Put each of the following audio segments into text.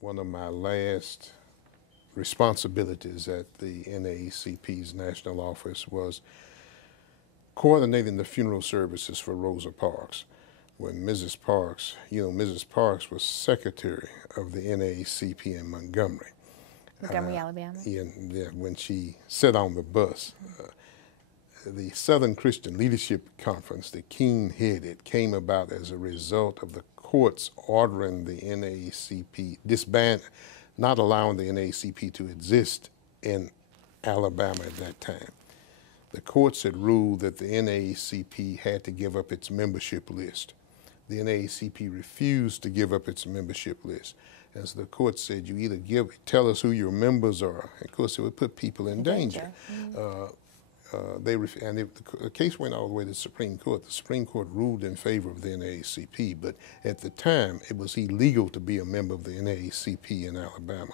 one of my last responsibilities at the NAACP's national office was coordinating the funeral services for Rosa Parks. When Mrs. Parks, Mrs. Parks was secretary of the NAACP in Montgomery. Montgomery, Alabama. When she sat on the bus, the Southern Christian Leadership Conference that King headed came about as a result of the courts ordering the NAACP, not allowing the NAACP to exist in Alabama at that time. The courts had ruled that the NAACP had to give up its membership list. The NAACP refused to give up its membership list. As the court said, you either tell us who your members are. And of course, it would put people in danger. Mm-hmm. The case went all the way to the Supreme Court. The Supreme Court ruled in favor of the NAACP, but at the time, it was illegal to be a member of the NAACP in Alabama.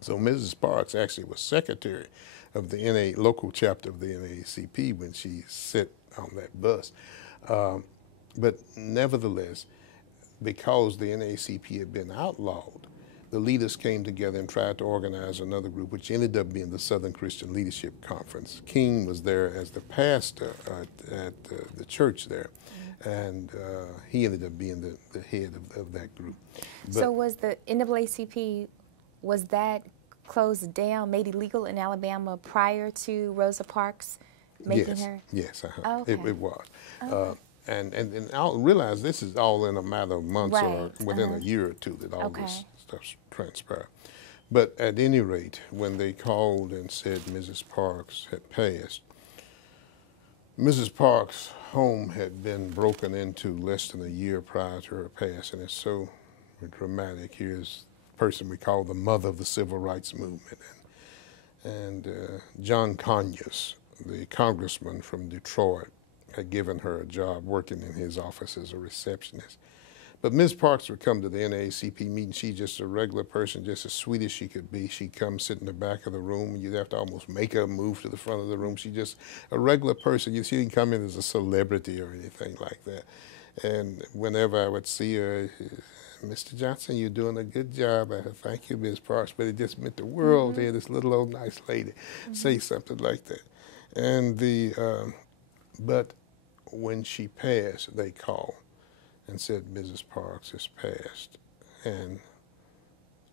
So Mrs. Parks actually was secretary of the local chapter of the NAACP when she sat on that bus. But nevertheless, because the NAACP had been outlawed, the leaders came together and tried to organize another group, which ended up being the Southern Christian Leadership Conference. King was there as the pastor at the church there, and he ended up being the head of that group. But so was the NAACP, was that closed down, made illegal in Alabama prior to Rosa Parks making her? Yes, Oh, okay. it was. Okay. And I'll realize this is all in a matter of months or Right. within a year or two that all Okay. this stuff's transpired. But at any rate, when they called and said Mrs. Parks had passed, Mrs. Parks' home had been broken into less than a year prior to her passing. It's so dramatic. Here's the person we call the mother of the civil rights movement. And John Conyers, the congressman from Detroit, had given her a job working in his office as a receptionist. But Ms. Parks would come to the NAACP meeting. She's just a regular person, just as sweet as she could be. She'd come sit in the back of the room. You'd have to almost make her move to the front of the room. She's just a regular person. She didn't come in as a celebrity or anything like that. And whenever I would see her, Mr. Johnson, you're doing a good job. I said, thank you, Ms. Parks. But it just meant the world to hear this little old nice lady say something like that. And but when she passed, they called and said Mrs. Parks has passed, and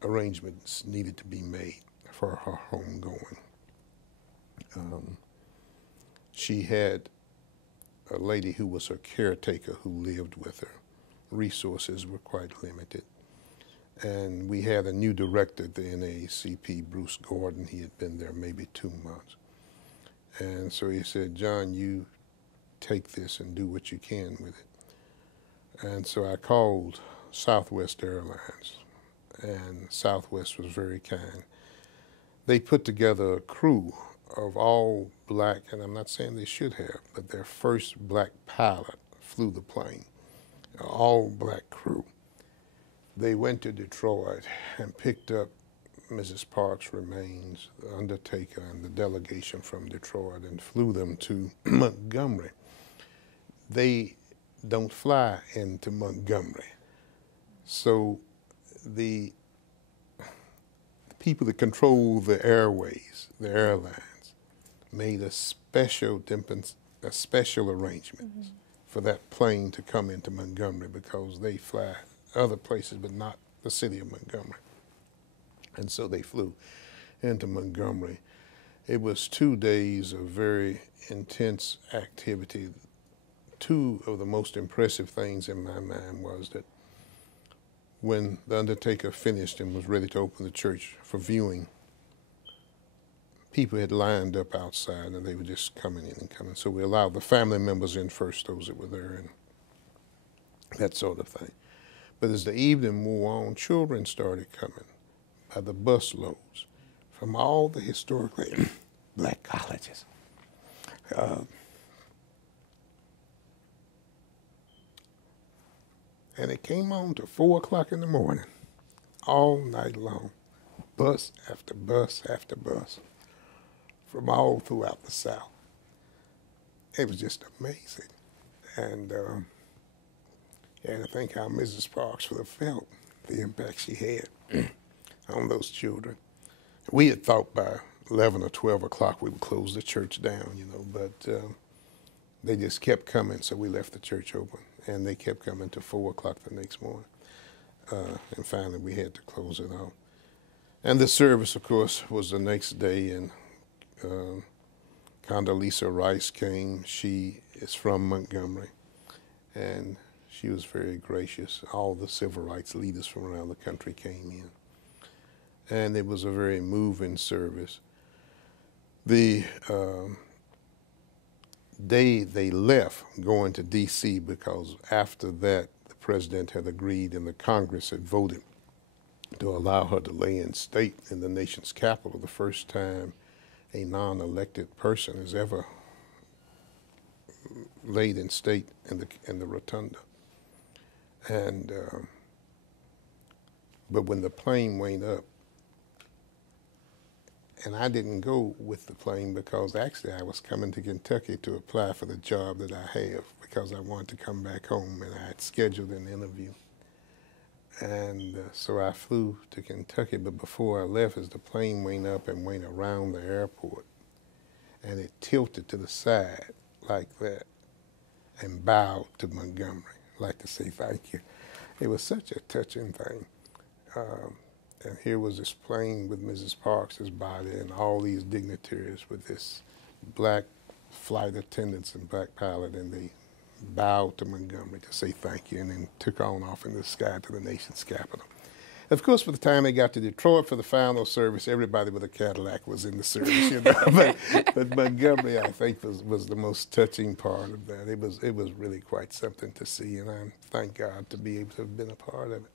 arrangements needed to be made for her homegoing. She had a lady who was her caretaker who lived with her. Resources were quite limited. And we had a new director at the NAACP, Bruce Gordon. He had been there maybe 2 months. And so he said, John, you take this and do what you can with it. And so I called Southwest Airlines, and Southwest was very kind. They put together a crew of all black, and I'm not saying they should have, but their first black pilot flew the plane, all black crew. They went to Detroit and picked up Mrs. Parks' remains, the undertaker and the delegation from Detroit, and flew them to Montgomery. They don't fly into Montgomery. So the people that control the airways, the airlines, made a special arrangement for that plane to come into Montgomery because they fly other places but not the city of Montgomery. And so they flew into Montgomery. It was 2 days of very intense activity. Two of the most impressive things in my mind was that when the undertaker finished and was ready to open the church for viewing, people had lined up outside and they were just coming in and coming. So we allowed the family members in first, those that were there, and that sort of thing. But as the evening wore on, children started coming by the bus loads from all the historically black colleges. And it came on to 4 o'clock in the morning, all night long, bus after bus after bus, from all throughout the South. It was just amazing. And I think how Mrs. Parks would have felt the impact she had. on those children. We had thought by 11 or 12 o'clock we would close the church down, you know, but they just kept coming, so we left the church open. And they kept coming to 4 o'clock the next morning. And finally we had to close it off. And the service, of course, was the next day, and Condoleezza Rice came. She is from Montgomery, and she was very gracious. All the civil rights leaders from around the country came in, and it was a very moving service. The day they left going to D.C., because after that the president had agreed and the Congress had voted to allow her to lay in state in the nation's capital, the first time a non-elected person has ever laid in state in the rotunda. And but when the plane went up, and I didn't go with the plane because actually I was coming to Kentucky to apply for the job that I have, because I wanted to come back home, and I had scheduled an interview. And so I flew to Kentucky, but before I left, as the plane went up and went around the airport, and it tilted to the side like that and bowed to Montgomery, like to say thank you. It was such a touching thing. And here was this plane with Mrs. Parks' body and all these dignitaries with this black flight attendants and black pilot, and they bowed to Montgomery to say thank you, and then took on off in the sky to the nation's capital. Of course, by the time they got to Detroit for the final service, everybody with a Cadillac was in the service, you know. but Montgomery, I think, was the most touching part of that. It was really quite something to see, and I thank God to be able to have been a part of it.